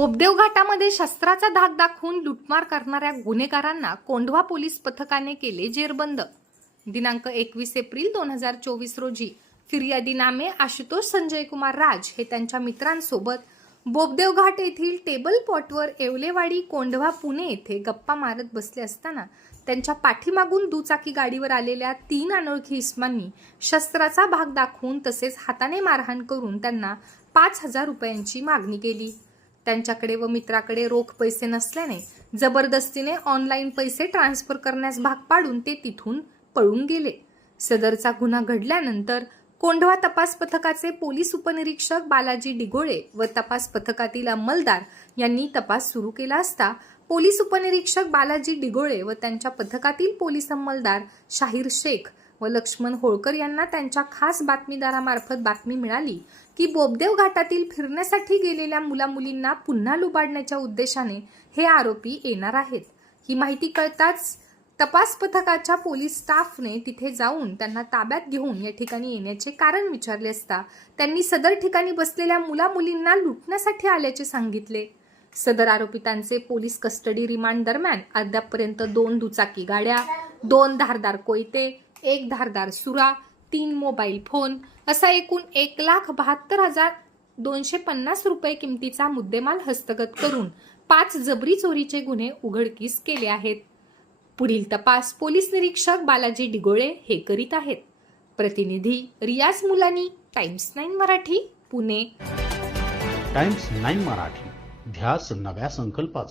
बोबदेव घाटामध्ये शस्त्राचा धाक दाखवून लुटमार करणाऱ्या गुन्हेगारांना कोंढवा पोलीस पथकाने केले जेरबंद. दिनांक एकवीस एप्रिल दोन हजार चोवीस रोजी फिर्यादी नामे आशुतोष संजय कुमार राज हे त्यांच्या मित्रांसोबत बोबदेव घाट येथील टेबल पॉटवर येवलेवाडी कोंढवा पुणे येथे गप्पा मारत बसले असताना त्यांच्या पाठीमागून दुचाकी गाडीवर आलेल्या तीन अनोळखी इस्मांनी शस्त्राचा भाग दाखवून तसेच हाताने मारहाण करून त्यांना पाच हजार रुपयांची मागणी केली. त्यांच्याकडे व मित्राकडे रोख पैसे नसल्याने जबरदस्तीने ऑनलाईन पैसे ट्रान्सफर करण्यास भाग पाडून ते तिथून पळून गेले. सदरचा गुन्हा घडल्यानंतर कोंढवा तपास पथकाचे पोलीस उपनिरीक्षक बालाजी डिगोळे व तपास पथकातील अंमलदार यांनी तपास सुरू केला असता पोलीस उपनिरीक्षक बालाजी डिगोळे व त्यांच्या पथकातील पोलीस अंमलदार शाहीर शेख व लक्ष्मण होळकर यांना त्यांच्या खास बातमीदारामार्फत बातमी मिळाली की बोबदेव घाटातील फिरण्यासाठी गेलेल्या मुलामुलींना पुन्हा लुबाडण्याच्या उद्देशाने हे आरोपी येणार आहेत. ही माहिती कळताच तपास पथकाच्या पोलीस स्टाफने तिथे जाऊन त्यांना ताब्यात घेऊन या ठिकाणी येण्याचे कारण विचारले असता त्यांनी सदर ठिकाणी बसलेल्या मुलामुलींना लुटण्यासाठी आल्याचे सांगितले. सदर आरोपितांचे पोलीस कस्टडी रिमांड दरम्यान अद्यापपर्यंत दोन दुचाकी गाड्या दोन धारदार कोयते एक धारदार सुरा तीन मोबाईल फोन असा एकूण एक लाख बहात्तर हजार दोनशे पन्नास रुपये किमतीचा मुद्देमाल हस्तगत करून पाच जबरी चोरीचे गुन्हे उघडकीस केले आहेत. पुढील तपास पोलीस निरीक्षक बालाजी डिगोळे हे करीत आहेत. प्रतिनिधी Riyaz Mulani Times Nine Marathi Pune. Times Nine Marathi ध्यास नव्या संकल्पाचा.